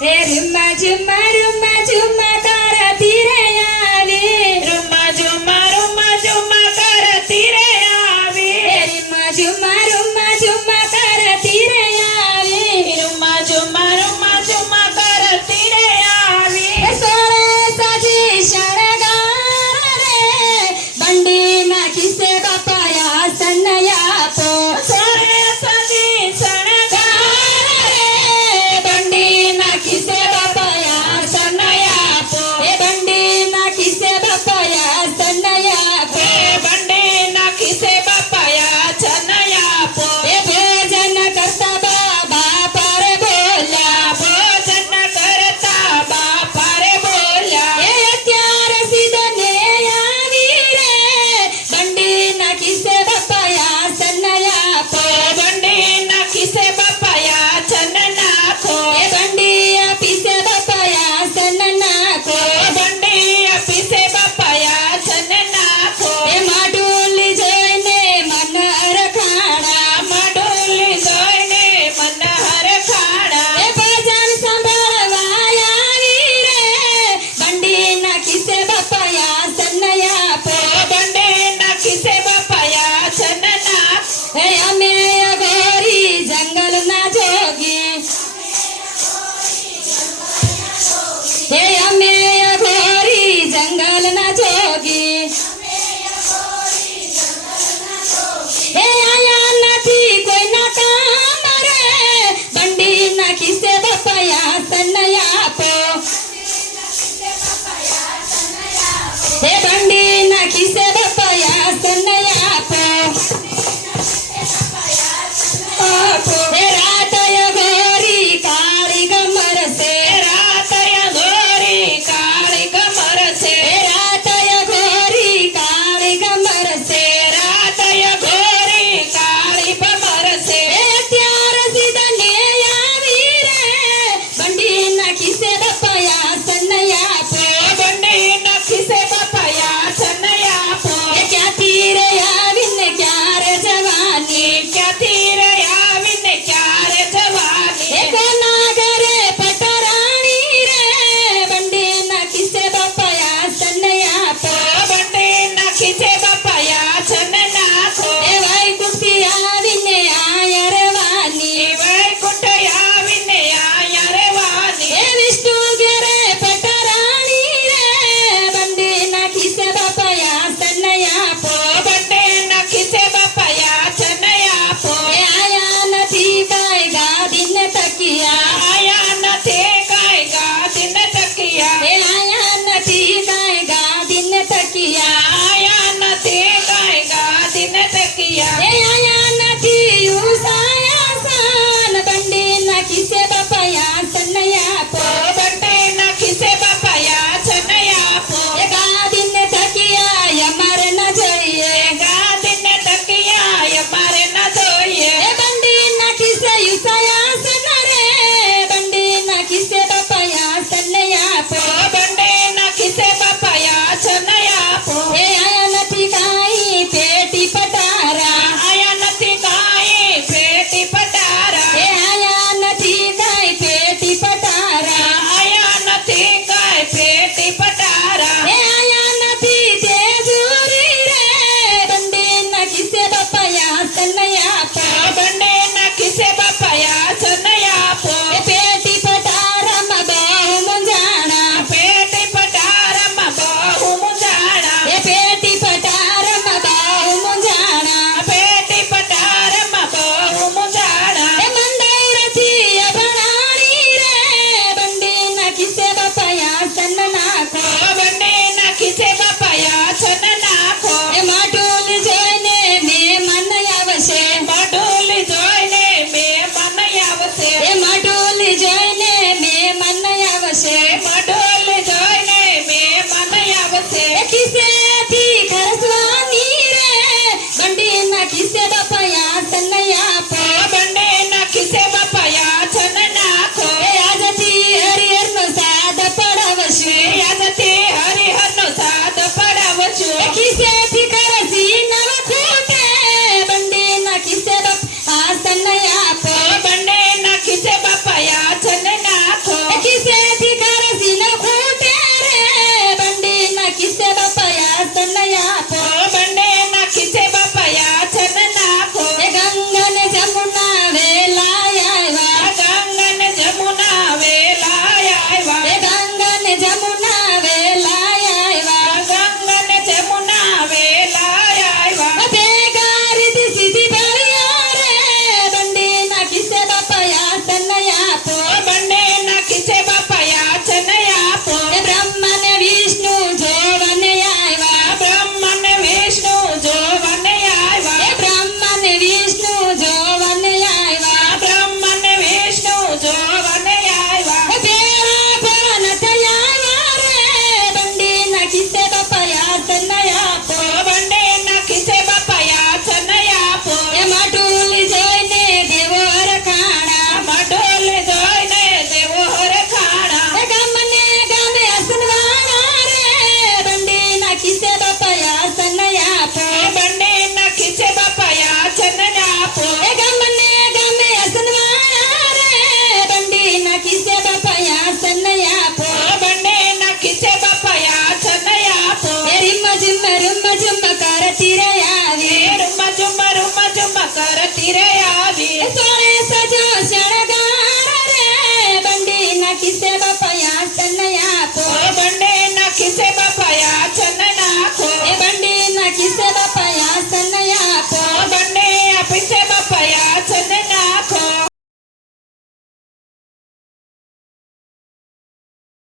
हे रुम्मा Zumba करती रे आवी रुम्मा झुम्मा करती रे आवी हे रुम्मा झुम्मा करती रे आवी रुम्मा झुम्मा करती रे आवी हे सोळे साजी शणगार रे बंडी नाखी से बापाया सन्नया पो सोरे सजी शणगार रे बंडी नाखी से बापाया सन्नया पो हे बंडी नाखी से बापाया सन्नया पो हे बंडे नाखी से बापाया छनया पो हे भोजन करता बाबा पर बोला भोजन करता बापा रे बोल्या हे त्यार सिदने आवी रे बंडी नाखी से बापाया सन्नया पो बंडे नाखी से बापाया छनना खो हे बंडी आपी से बापाया सन्नना को बंडे अपी से बापाया छनना खो हे माडुली जोईने मन रखाड़ा मडोली जोईने मन हर खाड़ा हे भजन संभाळवा आवी रे बंडी नाखी से बापाया सन्नया पो बंडे नाखी से बापाया छनना हे अमे अघोरी जंगल ना जोगी हे अमे अघोरी जंगल ना जोगी हे आया નથી કોઈ ના કામ રે બંડી નાખી से बापाया सन्नया पो हे बंडी नाखी से बापाया सन्नया पो हे रातय घोरी काळी गमर से रातय घोरी काळी गमर से हे रातय घोरी काळी गमर से रातय घोरी काळी बमर से हे त्यार सिदने आवी रे बंडी नाखी से बापाया सन्नया पो बंडे नाखी से बापाया छनया पो हे क्या तीर आविन क्या रे जवानी क्या तीर आविन क्या रे जवानी हे कोना घरे पटराणी रे बंडी नाखी से बापाया सन्नया पो बंडे नाखी से बापाया छनना खो हे वैकुंठी आविन आयरवानी वैकुंठ आविन आयरवानी हे विष्णु घेरे पटराणी रे बंडी नाखी से बापाया सन्नया पो बंडे नाखी से बापाया छनया पो हे आया નથી કાંઈ ગાદીન તકિયા आया नथे काय गादिन तकिया हे आया નથી કાંઈ ગાદીન તકિયા आया नथे काय गादिन तकिया हे आया નથી ઉસાયા सान बंडी नाखी से बापाया सन्नया पो बंडे नाखी से बापाया छनया पो हे गादीन तकिया यमर न जोईए गादिन तकिया मारे न जोइए हे बंडी नाखी से उसाया सन रे बंडी नाखी से बापाया सन्नया पो बंडे नाखी से बापाया छनया पो हे आया નથી કાંઈ પેટી પટારા आया नथी काय पेटी पटारा हे आया નથી કાંઈ પેટી પટારા आया नथी काय पेटी पटारा हे आया નથી તેજુરી रे बंडी नाखी से बापाया सन्नया पो बंडे नाखी से बापाया छनया पो हे पेटी पटाराમાં બહુ મૂંઝાણા पेटी पटाराમાં બહુ મૂંઝાણા हे पेटी पटाराમાં બહુ મૂંઝાણા पेटी पटाराમાં બહુ મૂંઝાણા हे મંદિરથી અભણાણી रे बंडी नाखी से बापाया सन्नना को बंडे नाखी से बापाया छनना खो हे माटोल જોઈને મે મન આવશે मडोली जोईने मे मन आवसे हे माटोल જોઈને મે મન આવશે मडोली जोईने मे मन आवसे हे खिसेથી ખરસવાની રે बंडी नाखी से बापाया सन्नया पो बंडे नाखी से बापाया छनना खो हे આજથી હરિહરનો સાદ પડાવશે याजते हरिहर नो साथ पडावछु हे खिसेથી ખરસી નવ ખૂટે बंडी नाखी से बापाया सन्नया पो बंडे नाखी से बापाया छनना खो हे આવી રે આવી એ